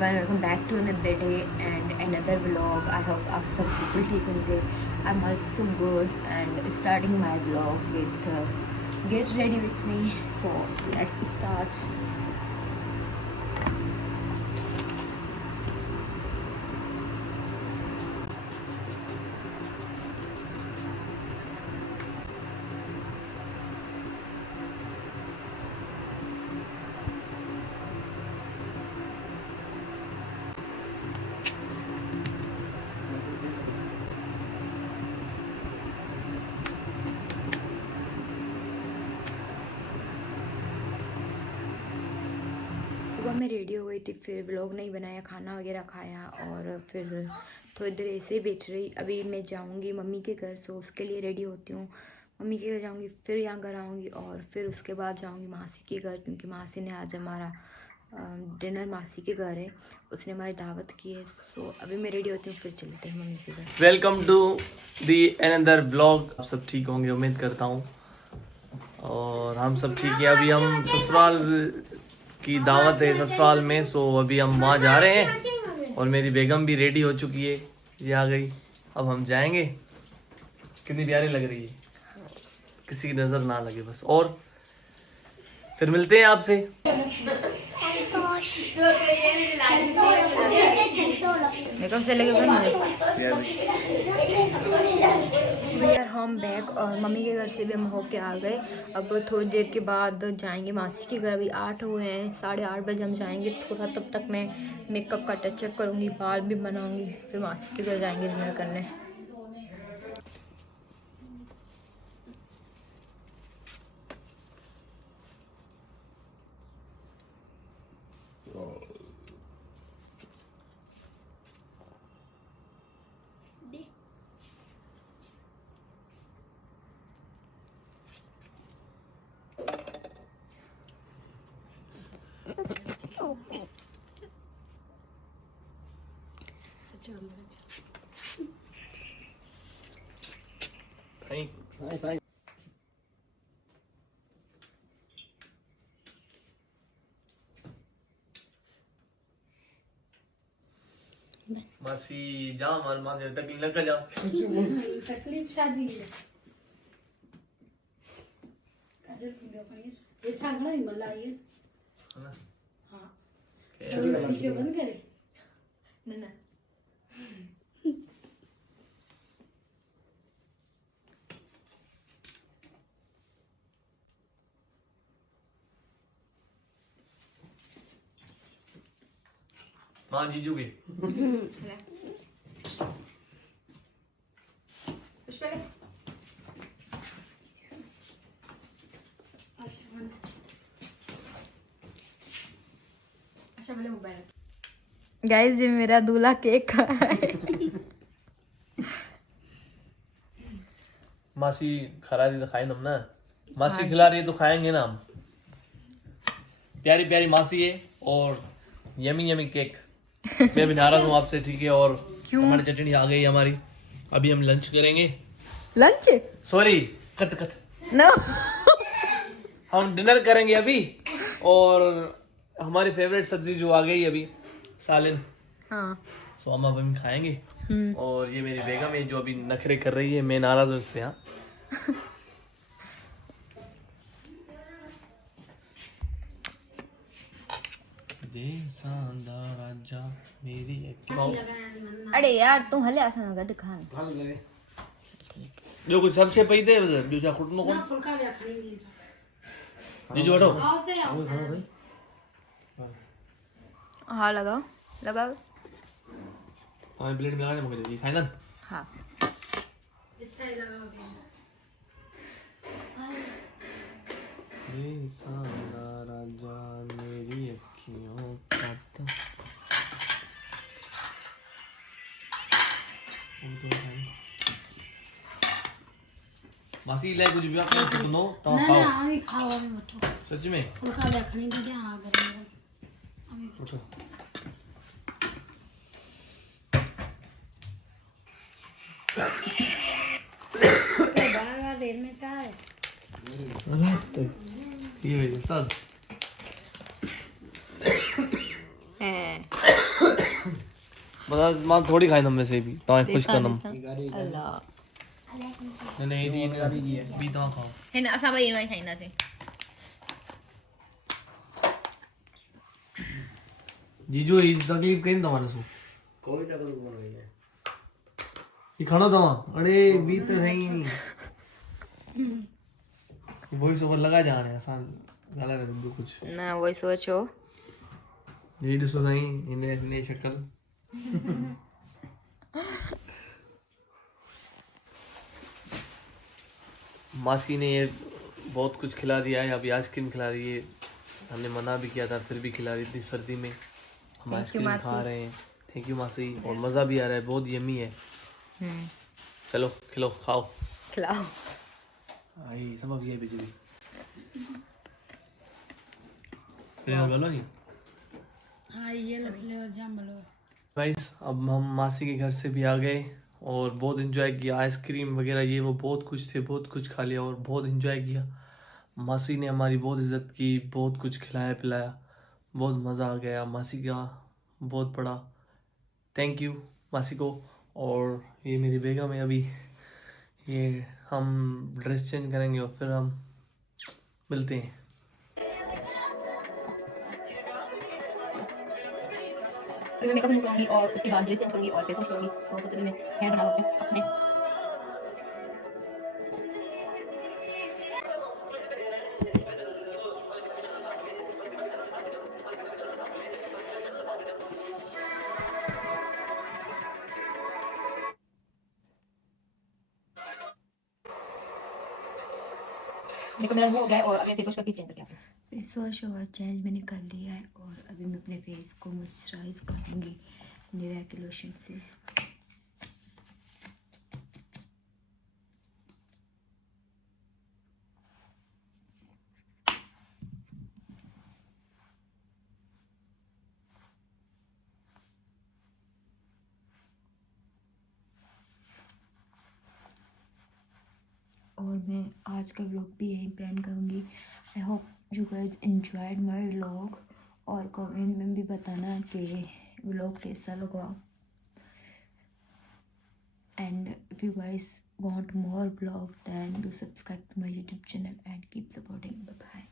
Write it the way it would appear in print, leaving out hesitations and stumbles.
Everyone, welcome back to another day and another vlog. I hope आप सब बिल्कुल ठीक होंगे। I am also good and starting my vlog with get ready with me. So let's start. सुबह मैं ready हो गई थी, फिर व्लॉग नहीं बनाया, खाना वगैरह खाया और फिर थोड़ी देर ऐसे ही बैठ रही। अभी मैं जाऊंगी मम्मी के घर, सो उसके लिए रेडी होती हूँ। मम्मी के घर जाऊंगी, फिर यहाँ घर आऊँगी और फिर उसके बाद जाऊंगी मासी के घर, क्योंकि मासी ने आज हमारा डिनर, मासी के घर है, उसने हमारी दावत की है। सो अभी मैं रेडी होती हूँ, फिर चलते हैं मम्मी के घर। Welcome to the another blog. आप सब ठीक होंगे उम्मीद करता हूँ, और हम सब ठीक है। अभी हम ससुराल की दावत है ससुराल में, सो अभी हम वहाँ जा रहे हैं और मेरी बेगम भी रेडी हो चुकी है, ये आ गई। अब हम जाएंगे। कितनी प्यारी लग रही है, किसी की नज़र ना लगे बस। और फिर मिलते हैं आपसे। मेकअप से लगे वी आर होम बैक, और मम्मी के घर से भी हम होके आ गए। अब थोड़ी देर के बाद जाएंगे मासी के घर। अभी 8 हुए हैं, 8:30 बजे हम जाएंगे। थोड़ा तब तक मैं मेकअप का टचअप करूँगी, बाल भी बनाऊँगी, फिर मासी के घर जाएंगे डिनर करने। मासी जाओ, हमारे माँ तकलीफ लग जाओ। तकलीफ शादी है। काजल की अपनी ये छागड़ा ही मलाई है ना। हाँ, वीडियो बंद करे ना हाँ जीजू के गाइस, ये मेरा दूल्हा केक खा रहा है। मासी खा रही तो खाए हम ना, मासी खिला रही है तो खाएंगे ना हम। प्यारी प्यारी मासी है और यमी यमी केक। मैं भी नाराज हूँ आपसे, ठीक है। और हमारी चटनी आ गई हमारी, अभी हम लंच करेंगे। Lunch? Sorry, cut cut no हम डिनर करेंगे अभी। और हमारी फेवरेट सब्जी जो आ गई अभी, सालन। हाँ। सो हम अभी खाएंगे। और ये मेरी बेगम है जो अभी नखरे कर रही है, मैं नाराज हूँ इससे। हाँ राजा मेरी अरे यार, तू हले आसान होगा दिखा। जो कुछ सबसे पई दे दूसरा खुटनो कौन फुलका भी खरीद जीजू हटो। आओ से आओ हाँ लगाओ लगाओ। हमें प्लेट में लगाने मुझे खाए ना। हाँ अच्छा ही लगा राजा मेरी अखियों का मासी ले कुछ भी आप सुनो तो ना खाओ। ना अभी खाओ, अभी उठो। सच में फुलका भी खरीद दे। हाँ गरम अभी उठो। बार देर में चाय ये उस्ताद है। बता मां थोड़ी खाई नम में से भी तो खुश करनम अल्लाह नहीं दी भी तो खाओ हिन असां ॿई इनवाई खाईंदासीं जीजू ई तकलीफ कहीं तव्हां ॾिसो कोई तकलीफ़ कोन हुई है ही खणो तव्हां अड़े बी त सही वॉइस ओवर लगा जा हाणे असां ॻाल्हाए रहिया ॿियो कुझु न वही सोचो हे ॾिसो साईं हिन शक्ल मासी ने ये बहुत कुछ खिला दिया है अभी आइसक्रीम खिला रही है हमने मना भी किया था फिर भी खिला रही थी सर्दी में हम आइसक्रीम खा रहे हैं थैंक यू मासी और मज़ा भी आ रहा है बहुत यमी है चलो खिलो खाओ खिलाओ आई सब अब ये बिजली फिर बोलो नहीं हाँ ये लो फ्लेवर जाम बोलो गाइस अब हम मासी के घर से भी आ गए और बहुत एंजॉय किया आइसक्रीम वगैरह ये वो बहुत कुछ थे बहुत कुछ खा लिया और बहुत एंजॉय किया मासी ने हमारी बहुत इज्जत की बहुत कुछ खिलाया पिलाया बहुत मज़ा आ गया मासी का बहुत बड़ा थैंक यू मासी को और ये मेरी बेगम है अभी ये हम ड्रेस चेंज करेंगे और फिर हम मिलते हैं मैं मेकअप करूंगी और उसके बाद ड्रेस चेंज करूंगी और फेस वॉश करूंगी तो सोचती मैं हेयर बनाऊंगी अपने मेकअप मेरा हो गया है और अभी फेस वॉश करके चेंज करके आती हूँ फेस वॉश और चेंज मैंने कर लिया है और अभी मैं अपने फेस को मॉइस्चराइज करूँगी निविया के लोशन से और मैं आज का व्लॉग भी यहीं पे एंड करूँगी I hope you guys enjoyed my vlog और कमेंट में भी बताना कि व्लॉग कैसा लगा and if you guys want more vlog then do subscribe to my YouTube channel and keep supporting. Bye bye.